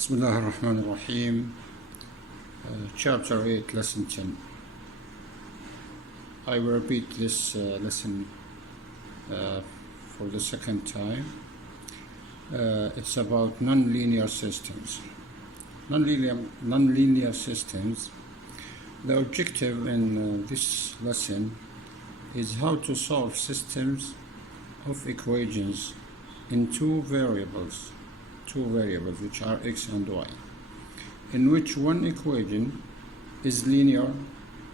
Bismillah ar-Rahman ar-Rahim, Chapter 8, Lesson 10. I will repeat this lesson for the second time. It's about nonlinear systems. Nonlinear systems. The objective in this lesson is how to solve systems of equations in two variables which are x and y, in which one equation is linear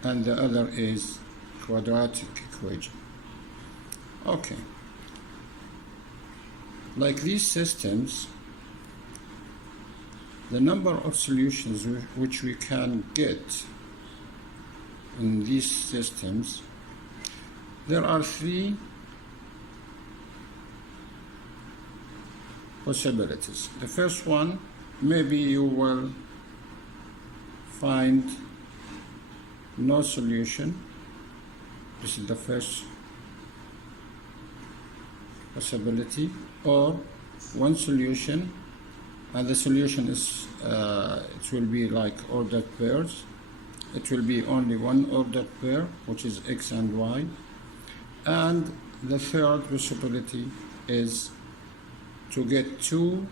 and the other is quadratic equation. Okay. Like these systems, the number of solutions which we can get in these systems, there are three possibilities. The first one, maybe you will find no solution. This is the first possibility, or one solution, and the solution is it will be like ordered pairs. It will be only one ordered pair, which is x and y. And the third possibility is to get two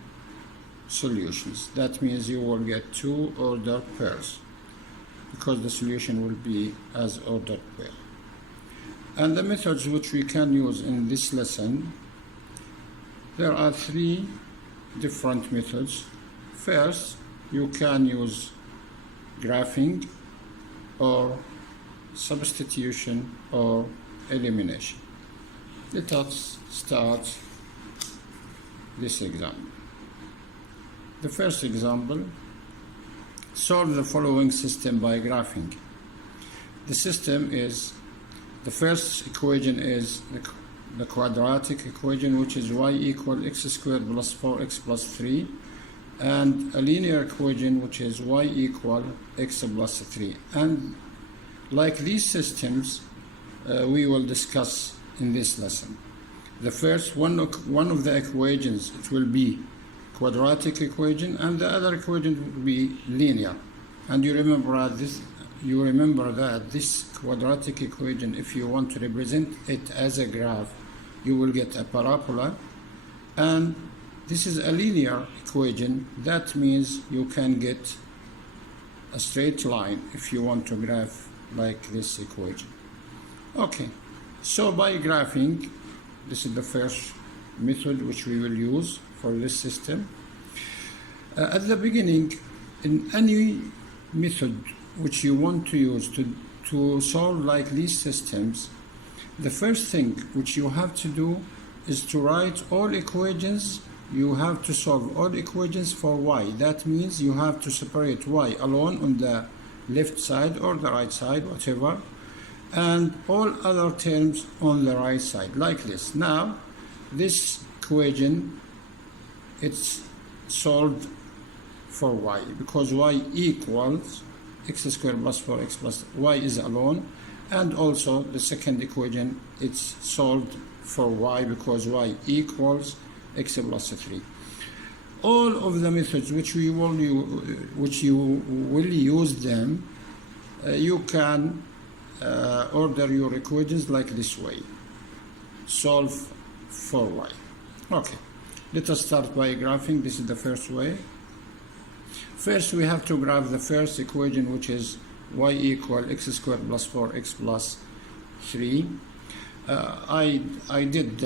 solutions. That means you will get two ordered pairs, because the solution will be as ordered pair. And the methods which we can use in this lesson, there are three different methods. First, you can use graphing, or substitution, or elimination. Let us start this example. The first example, solve the following system by graphing. The system is, the first equation is the quadratic equation, which is y equal x squared plus 4x plus 3, and a linear equation, which is y equal x plus 3. And like these systems, we will discuss in this lesson. The first one of the equations, it will be quadratic equation, and the other equation will be linear. And you remember that this quadratic equation, if you want to represent it as a graph, you will get a parabola. And this is a linear equation. That means you can get a straight line if you want to graph like this equation. Okay, so by graphing, this is the first method which we will use for this system. At the beginning, in any method which you want to use to solve like these systems, the first thing which you have to do is to write all equations. You have to solve all equations for y. That means you have to separate y alone on the left side or the right side, whatever, and all other terms on the right side, like this. Now, this equation, it's solved for y, because y equals x squared plus 4x plus y is alone, and also the second equation, it's solved for y, because y equals x plus 3. All of the methods which you will use them, you can order your equations like this way. Solve for y. Okay, let us start by graphing. This is the first way. First, we have to graph the first equation, which is y equal x squared plus 4x plus 3. I did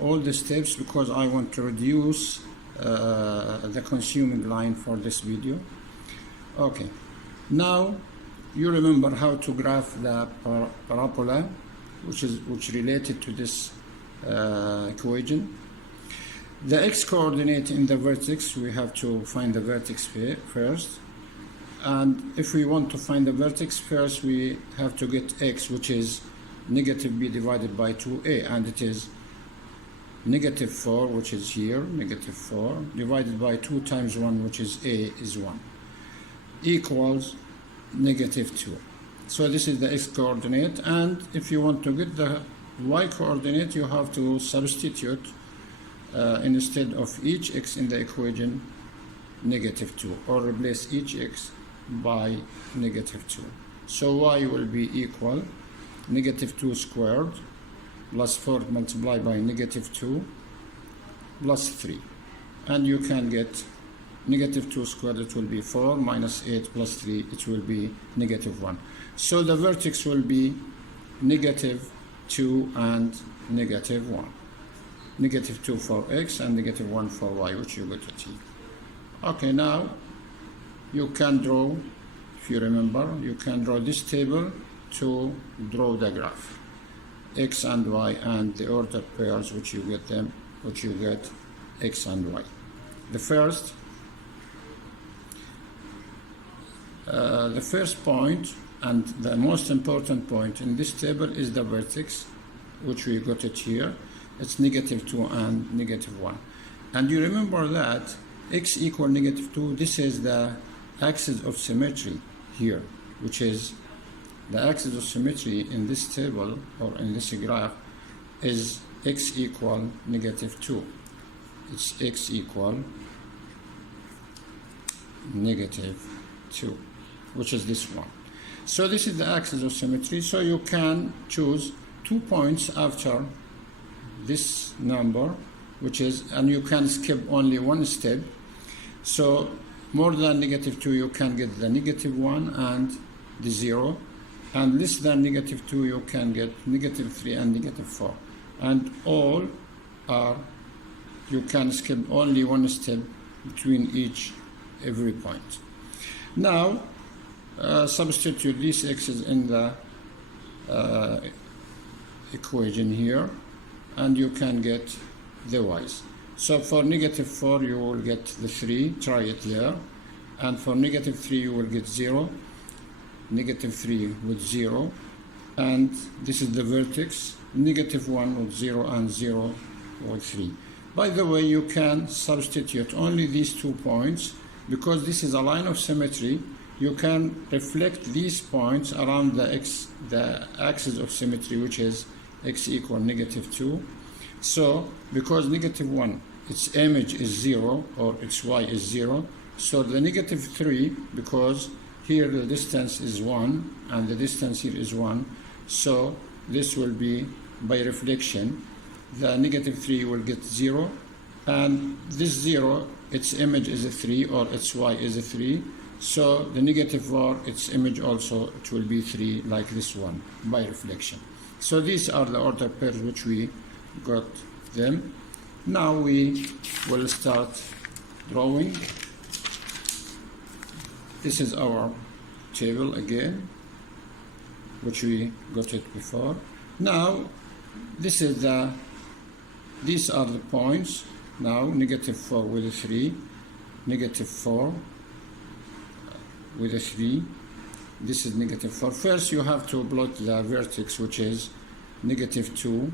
all the steps because I want to reduce the consuming line for this video. Okay, now you remember how to graph the parabola, which related to this equation. The x coordinate in the vertex, we have to find the vertex first. And if we want to find the vertex first, we have to get x, which is negative b divided by 2a, and it is negative 4, which is here, negative 4, divided by 2 times 1, which is a, is 1, equals negative 2. So this is the x coordinate, and if you want to get the y coordinate, you have to substitute instead of each x in the equation, negative 2, or replace each x by negative 2. So y will be equal negative 2 squared plus 4 multiplied by negative 2 plus 3. And you can get negative 2 squared, it will be 4 minus 8 plus 3, it will be negative 1. So the vertex will be negative 2 and negative 1. Negative 2 for x and negative 1 for y, which you get to t. Okay, now you can draw, if you remember, you can draw this table to draw the graph. X and y and the ordered pairs, which you get x and y. The first point and the most important point in this table is the vertex, which we got it here. It's negative 2 and negative 1. And you remember that x equal negative 2, this is the axis of symmetry here, which is the axis of symmetry in this table or in this graph is x equal negative 2. It's x equal negative 2, which is this one. So this is the axis of symmetry. So you can choose 2 points after this number, which is, and you can skip only one step. So more than negative 2, you can get the negative 1 and the 0. And less than negative 2, you can get negative 3 and negative 4. And all are, you can skip only one step between every point. Now, substitute these x's in the equation here, and you can get the y's. So for negative 4, you will get the 3, try it there. And for negative 3, you will get 0, negative 3 with 0. And this is the vertex, negative 1 with 0 and 0 with 3. By the way, you can substitute only these 2 points because this is a line of symmetry. You can reflect these points around the axis of symmetry, which is x equal negative 2. So because negative 1, its image is 0 or its y is 0, so the negative 3, because here the distance is 1 and the distance here is 1, so this will be by reflection. The negative 3 will get 0, and this 0, its image is a 3 or its y is a 3. So the negative 4, its image also, it will be 3 like this one by reflection. So these are the order pairs which we got them. Now we will start drawing. This is our table again, which we got it before. Now this is these are the points. Now negative 4 with a 3, negative 4 with a 3. This is negative 4. First you have to plot the vertex, which is negative 2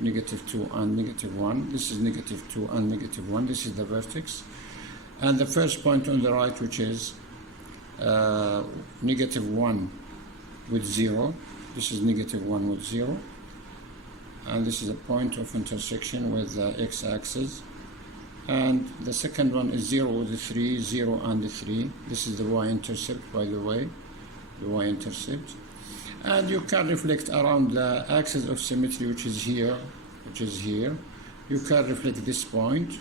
and negative 1. This is negative 2 and negative 1. This is the vertex. And the first point on the right, which is negative 1 with 0. This is negative 1 with 0. And this is a point of intersection with the x-axis. And the second one is 0 with the 3, 0 and the 3. This is the y-intercept, by the way, the y-intercept. And you can reflect around the axis of symmetry, which is here. You can reflect this point,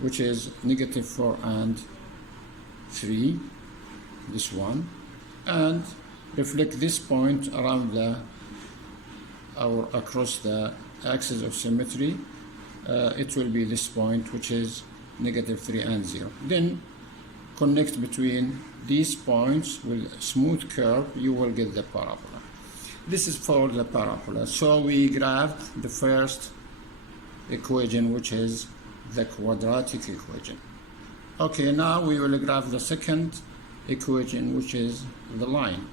which is negative 4 and 3, this one, and reflect this point around across the axis of symmetry. It will be this point, which is negative 3 and 0. Then connect between these points with a smooth curve, you will get the parabola. This is for the parabola. So we graphed the first equation, which is the quadratic equation. Okay, now we will graph the second equation, which is the line.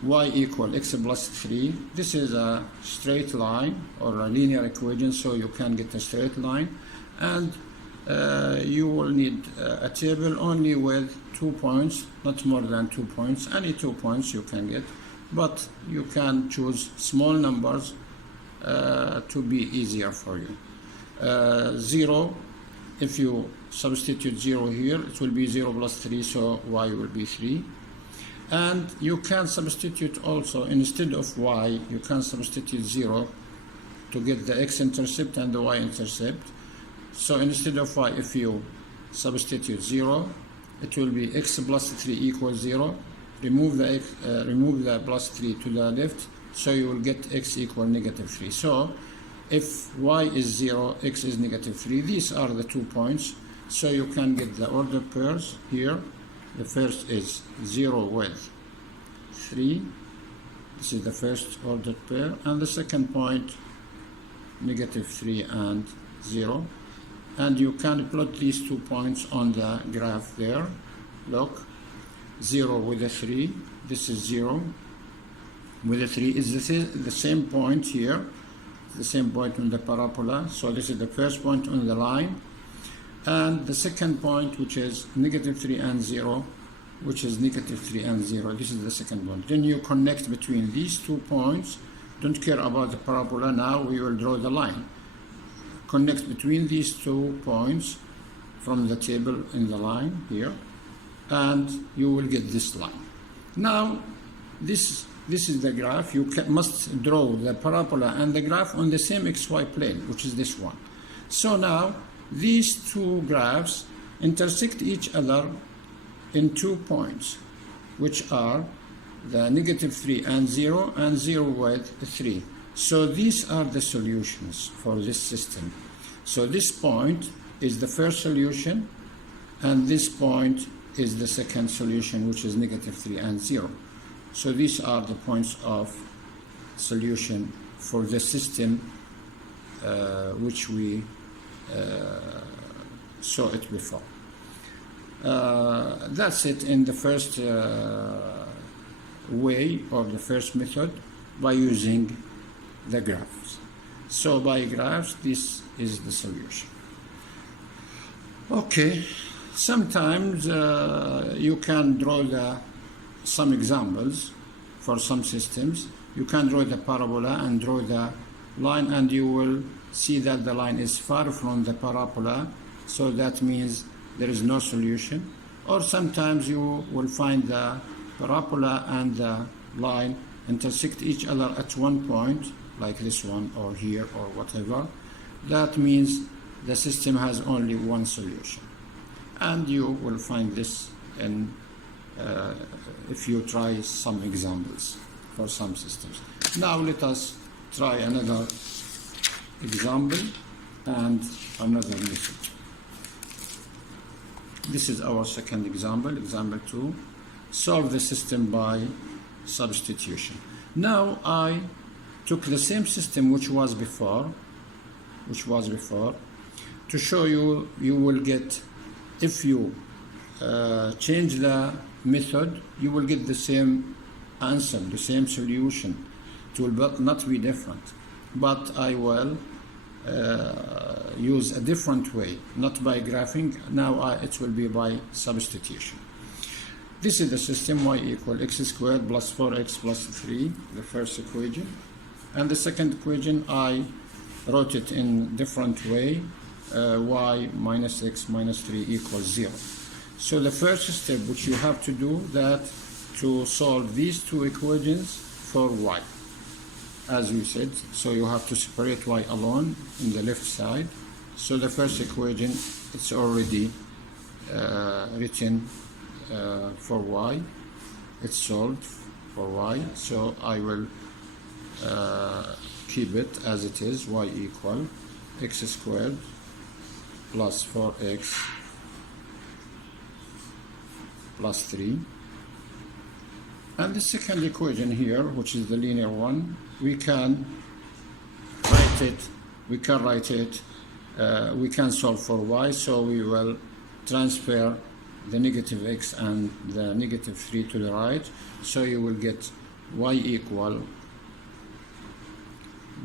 Y equal x plus 3. This is a straight line or a linear equation, so you can get a straight line. And you will need a table only with 2 points, not more than 2 points. Any 2 points you can get, but you can choose small numbers to be easier for you. 0, if you substitute 0 here, it will be 0 plus 3, so y will be 3. And you can substitute also, instead of y, you can substitute 0 to get the x-intercept and the y-intercept. So instead of y, if you substitute 0, it will be x plus 3 equals 0. Remove the plus 3 to the left, so you will get x equal negative 3. So if y is 0, x is negative 3. These are the 2 points. So you can get the order pairs here. The first is 0 with 3. This is the first ordered pair. And the second point, negative 3 and 0. And you can plot these 2 points on the graph there. Look, 0 with a 3. This is 0 with a 3. Is the same point here. The same point on the parabola. So this is the first point on the line. And the second point, which is negative 3 and 0, which is negative 3 and 0. This is the second point. Then you connect between these 2 points. Don't care about the parabola. Now we will draw the line. Connect between these 2 points from the table in the line here, and you will get this line. Now, this is the graph. You must draw the parabola and the graph on the same xy plane, which is this one. So now, these 2 graphs intersect each other in 2 points, which are the negative 3 and 0 with 3. So these are the solutions for this system. So this point is the first solution, and this point is the second solution, which is negative 3 and 0. So these are the points of solution for the system which we saw it before. That's it in the first way, or the first method, by using the graphs. So by graphs, this is the solution. Okay, sometimes you can draw some examples for some systems. You can draw the parabola and draw the line, and you will see that the line is far from the parabola, so that means there is no solution. Or sometimes you will find the parabola and the line intersect each other at one point, like this one or here or whatever. That means the system has only one solution. And you will find this in if you try some examples for some systems. Now let us try another example and another method. This is our second example, example 2. Solve the system by substitution. Now I took the same system which was before, to show you, you will get, if you change the method, you will get the same answer, the same solution. It will not be different, but I will use a different way, not by graphing. Now it will be by substitution. This is the system y equal x squared plus 4x plus 3, the first equation. And the second equation, I wrote it in different way, y minus x minus 3 equals 0. So the first step which you have to do, that to solve these 2 equations for y, as we said. So you have to separate y alone in the left side. So the first equation, it's already written for y. It's solved for y. So I will keep it as it is, y equal x squared plus 4x plus 3. And the second equation here, which is the linear one, we can write it, we can solve for y, so we will transfer the negative x and the negative 3 to the right, so you will get y equal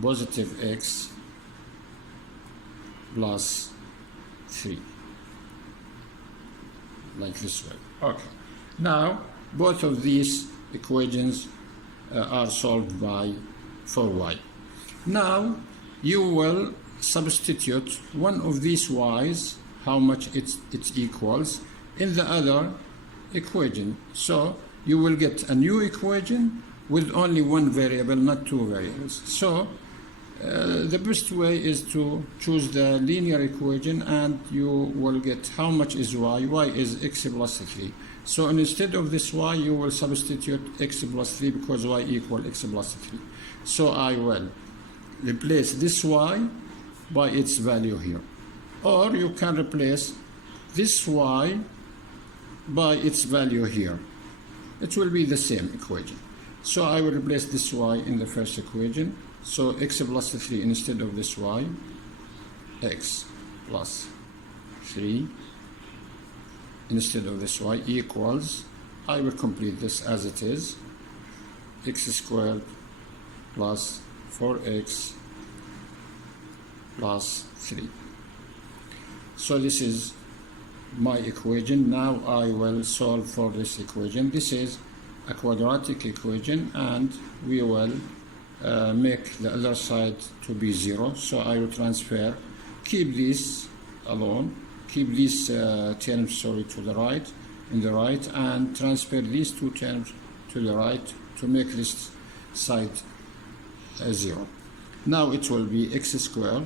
positive x plus 3, like this way. Okay, now both of these equations are solved for y. Now you will substitute one of these y's how much it equals in the other equation. So you will get a new equation with only one variable, not two variables. So the best way is to choose the linear equation, and you will get how much is y. Y is x plus 3. So instead of this y, you will substitute x plus 3 because y equal x plus 3. So I will replace this y by its value here. Or you can replace this y by its value here. It will be the same equation. So I will replace this y in the first equation. So x plus 3 instead of this y, x plus 3 instead of this y equals, I will complete this as it is, x squared plus 4x plus 3. So this is my equation. Now I will solve for this equation. This is a quadratic equation, and we will make the other side to be 0. So I will transfer, keep this alone, keep these terms to the right, in the right, and transfer these two terms to the right to make this side 0. Now it will be x squared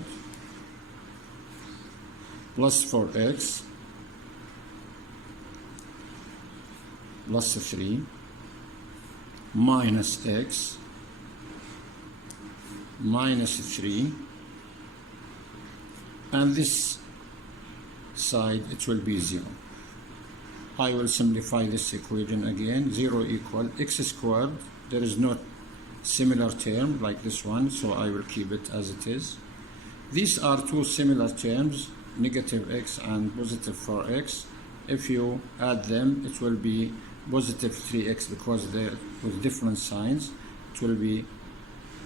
plus 4x plus 3 minus x minus 3, and this side it will be 0. I will simplify this equation again. 0 equal x squared. There is no similar term like this one, so I will keep it as it is. These are two similar terms, negative x and positive 4x. If you add them, it will be positive 3x because they're with different signs. It will be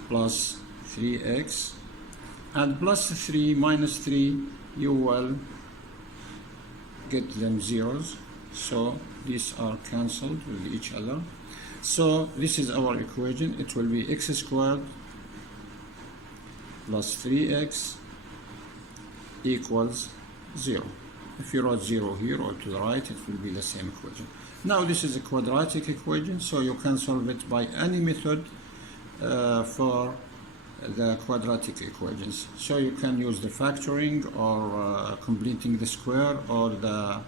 plus 3x, and plus 3 minus 3, you will get them zeros, so these are cancelled with each other. So this is our equation. It will be x squared plus 3x equals 0. If you wrote 0 here or to the right, it will be the same equation. Now this is a quadratic equation, so you can solve it by any method for the quadratic equations. So you can use the factoring or completing the square or the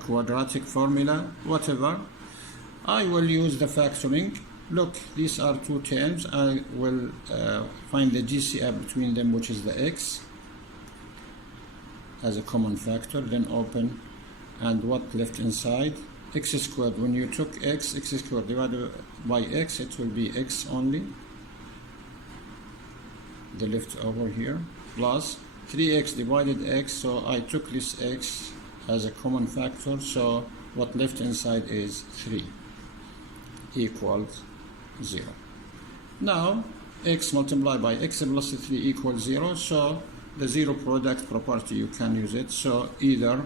quadratic formula, whatever. I will use the factoring. Look, these are two terms. I will find the GCF between them, which is the x, as a common factor, then open, and what left inside? X squared. When you took x squared divided by x, it will be x only, the leftover here, plus 3x divided x, so I took this x as a common factor, so what left inside is 3 equals 0. Now x multiplied by x plus 3 equals 0, so the zero product property, you can use it. So either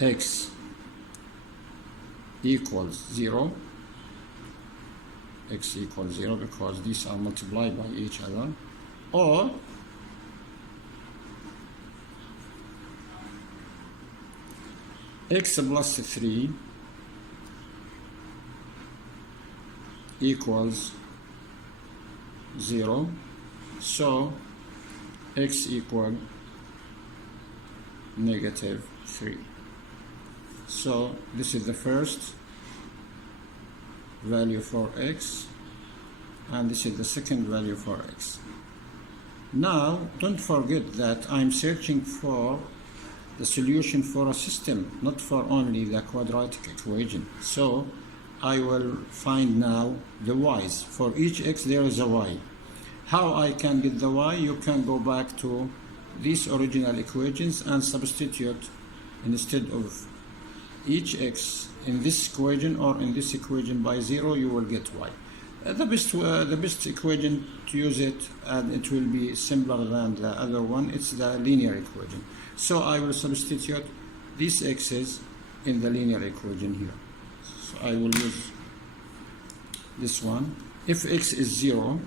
x equals 0, x equals 0 because these are multiplied by each other, or x plus 3 equals 0, so x equal negative 3. So this is the first value for x, and this is the second value for x. Now don't forget that I'm searching for the solution for a system, not for only the quadratic equation. So I will find now the y's. For each x there is a y. How I can get the y? You can go back to these original equations and substitute instead of each x in this equation or in this equation by 0, you will get y. The best equation to use it, and it will be simpler than the other one, it's the linear equation. So I will substitute these x's in the linear equation here. So I will use this one, If x is 0,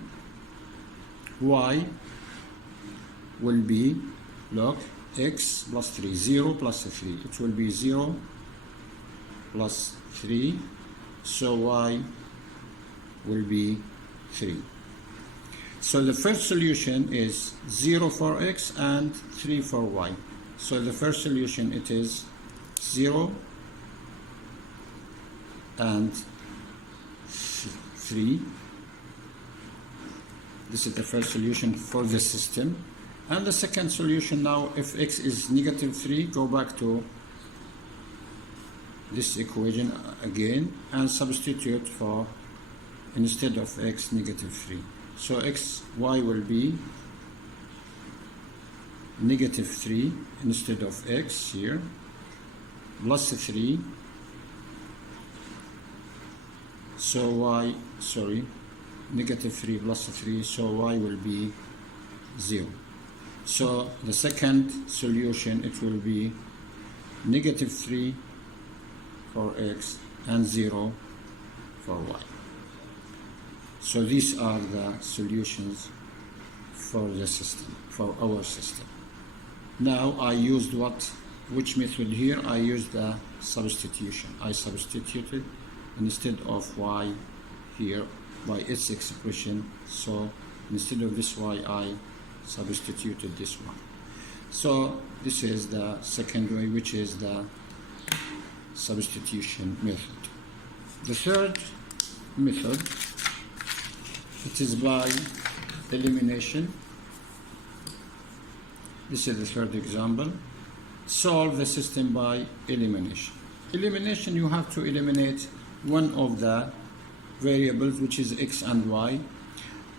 y will be, look, x plus 3, 0 plus 3. It will be 0 plus 3, so y will be 3. So the first solution is 0 for x and 3 for y. So the first solution, it is 0 and 3. This is the first solution for the system. And the second solution now, if x is negative 3, go back to this equation again and substitute for, instead of x, negative 3. So y will be negative 3 instead of x here, plus 3. So y, sorry, negative 3 plus 3, so y will be 0. So the second solution, it will be negative 3 for x and 0 for y. So these are the solutions for the system, for our system. Now I used which method here? I used the substitution. I substituted instead of y here by its expression. So instead of this y, I substituted this one. So this is the second way, which is the substitution method. The third method, it is by elimination. This is the third example. Solve the system by elimination. Elimination, you have to eliminate one of the variables, which is x and y.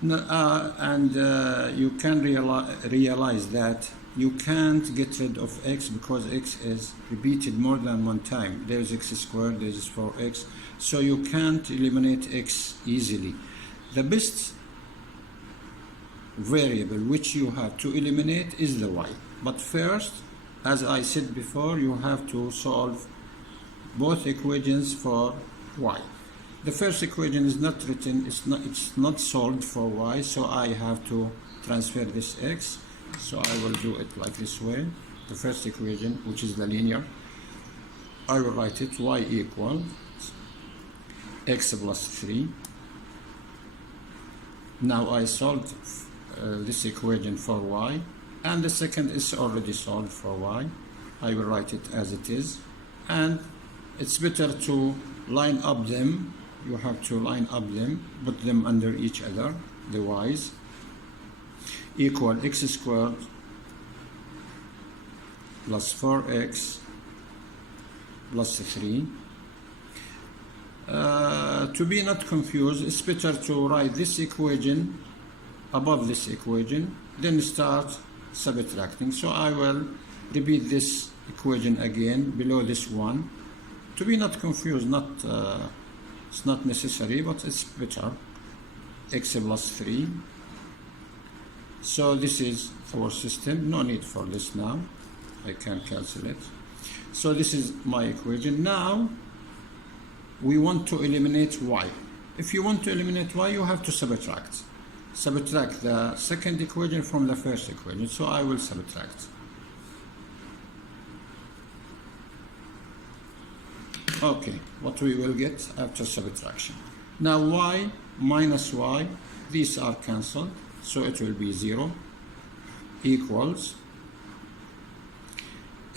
You can realize that you can't get rid of x because x is repeated more than one time. There is x squared, there is 4x, so you can't eliminate x easily. The best variable which you have to eliminate is the y. But first, as I said before, you have to solve both equations for y. The first equation is not written, it's not solved for y, so I have to transfer this x. So I will do it like this way. The first equation, which is the linear, I will write it y equals x plus 3. Now I solved this equation for y, and the second is already solved for y. I will write it as it is, and it's better to line up them. You have to line up them, put them under each other, the y's, equal x squared plus 4x plus 3. To be not confused, it's better to write this equation above this equation, then start subtracting. So I will repeat this equation again below this one. To be not confused, it's not necessary, but it's better. X plus 3. So this is our system. No need for this now. I can cancel it. So this is my equation. Now we want to eliminate y. If you want to eliminate y, you have to subtract. Subtract the second equation from the first equation. So I will subtract. Okay, what we will get after subtraction. Now y minus y, these are cancelled, so it will be 0, equals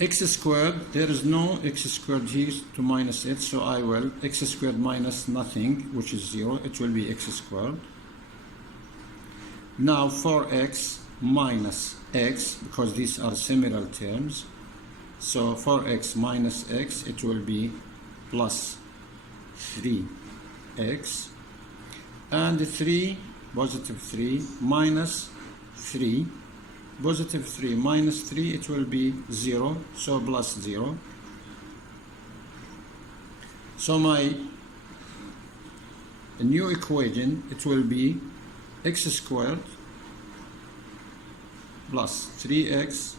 x squared. There is no x squared here to minus it, so I will x squared minus nothing, which is 0. It will be x squared. Now 4x minus x, because these are similar terms, so 4x minus x, it will be plus 3x, and 3, positive 3, minus 3, positive 3 minus 3, it will be 0, so plus 0. So my new equation, it will be x squared plus 3x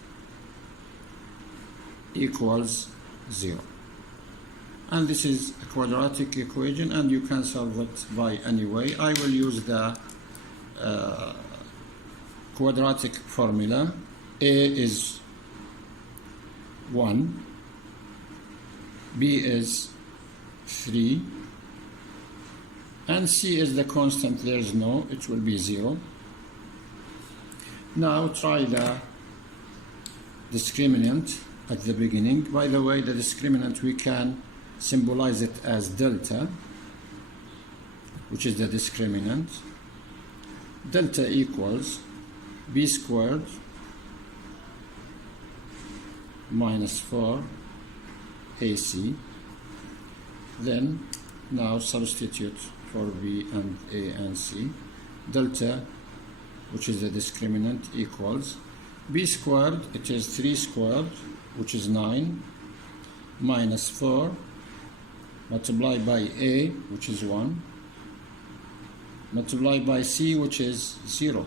equals 0. and this is a quadratic equation, and you can solve it by any way. I will use the quadratic formula. A is 1, B is 3, and C is the constant. There is no, it will be 0. Now try the discriminant at the beginning. By the way, the discriminant, we can symbolize it as delta, which is the discriminant. Delta equals b squared minus 4 AC. Then now substitute for b and a and c. Delta, which is the discriminant, equals b squared, it is 3 squared, which is 9, minus 4 multiplied by a, which is 1, multiplied by c, which is 0.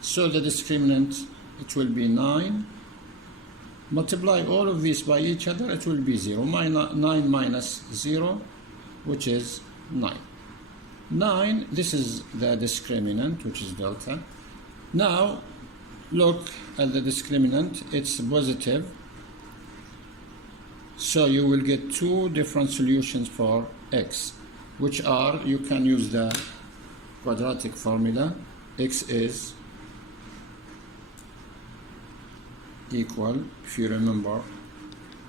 So the discriminant, it will be 9. Multiply all of these by each other, it will be 0. 9 minus 0, which is 9. 9, this is the discriminant, which is delta. Now, look at the discriminant, it's positive. So you will get two different solutions for x, which are, you can use the quadratic formula. X is equal, if you remember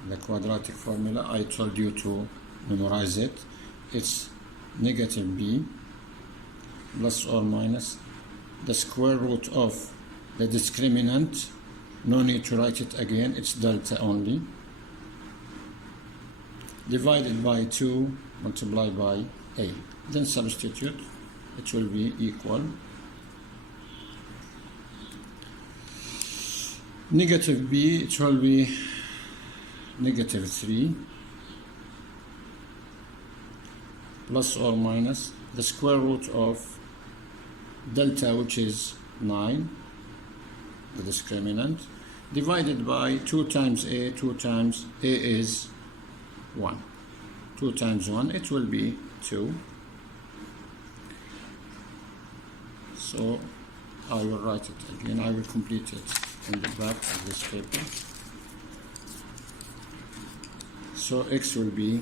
the quadratic formula, I told you to memorize it. It's negative b plus or minus the square root of the discriminant. No need to write it again, it's delta only, divided by 2 multiplied by a. Then substitute, it will be equal negative b, it will be negative 3 plus or minus the square root of delta, which is 9, the discriminant, divided by 2 times a. 2 times a is 1. 2 times 1, it will be 2. So I will write it again. I will complete it in the back of this paper. So x will be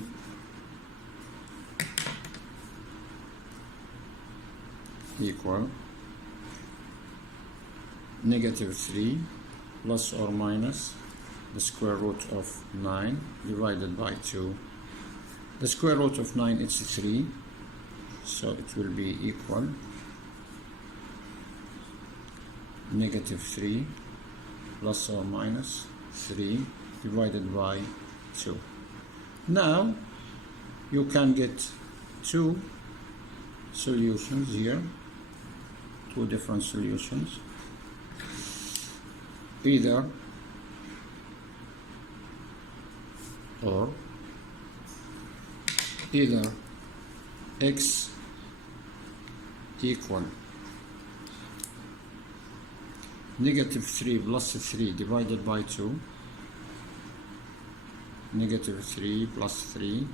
equal negative 3 plus or minus the square root of 9 divided by 2. The square root of 9 is 3, so it will be equal negative 3 plus or minus 3 divided by 2. Now you can get two solutions here, two different solutions. Either x equal negative 3 plus 3 divided by 2, negative 3 plus 3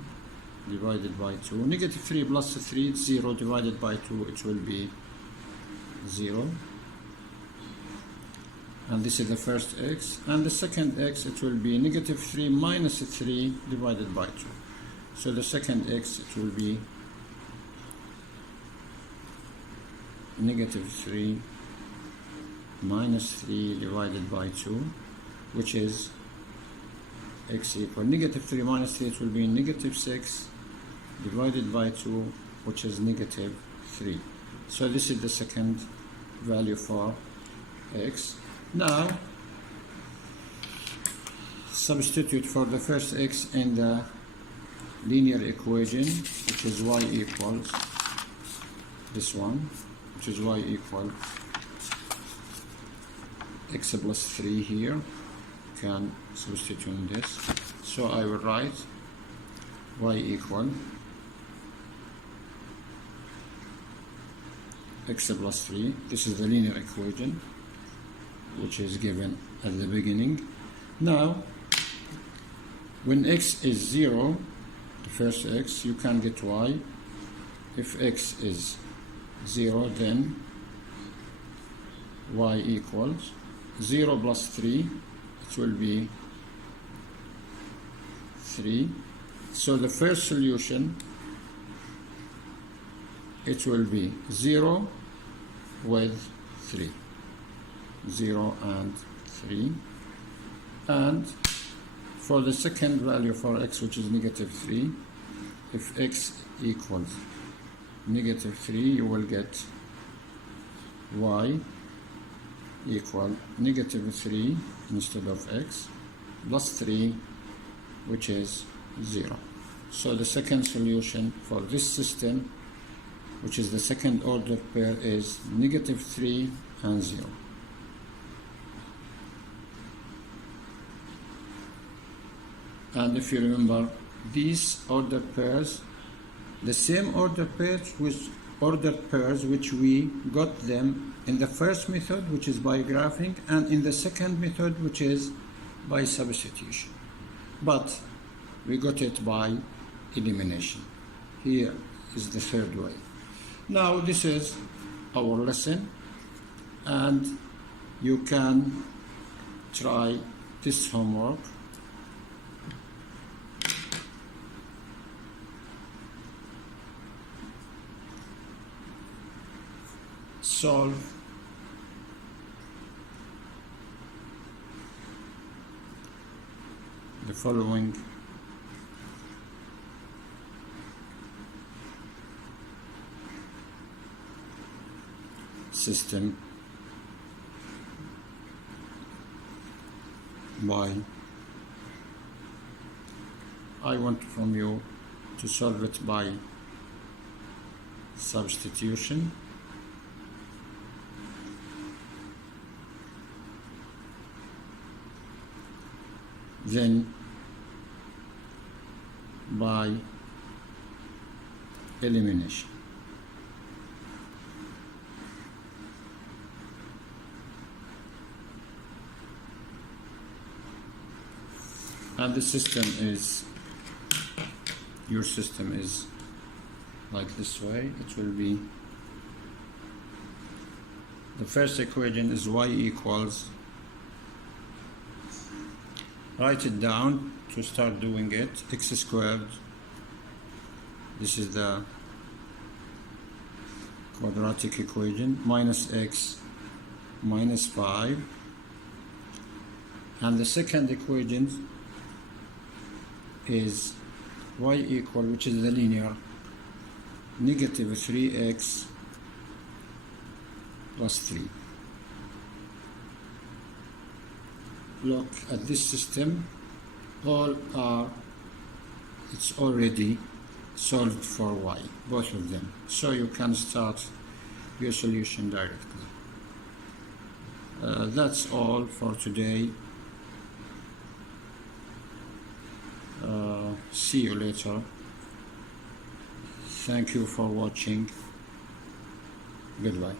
divided by 2, negative 3 plus 3 is 0 divided by 2, it will be 0. And this is the first x, and the second x, it will be negative 3 minus 3 divided by 2. So the second x, it will be negative 3 minus 3 divided by 2, which is x equal negative 3 minus 3, it will be negative 6 divided by 2, which is negative 3. So this is the second value for x. Now substitute for the first x in the linear equation, which is y equals this one, which is y equal x plus 3 here. Can substitute in this. So I will write y equal x plus 3. This is the linear equation which is given at the beginning. Now When x is 0, the first x, you can get y. If x is 0, then y equals 0 plus 3, it will be 3. So the first solution, it will be 0 with 3. 0 and 3. And for the second value for x, which is negative 3, if x equals negative 3, you will get y equal negative 3 instead of x plus 3, which is 0. So the second solution for this system, which is the second order pair, is negative 3 and 0. And if you remember, these ordered pairs, the same ordered pairs which we got them in the first method, which is by graphing, and in the second method, which is by substitution. But we got it by elimination. Here is the third way. Now this is our lesson, and you can try this homework. Solve the following system by, I want from you to solve it by substitution. Then by elimination. And the system is, your system is like this way. It will be, the first equation is y equals, write it down to start doing it, x squared, this is the quadratic equation, minus x minus 5, and the second equation is y equal, which is the linear, negative 3x plus 3. Look at this system, all are, it's already solved for y, both of them. So you can start your solution directly. That's all for today. See you later. Thank you for watching. Goodbye.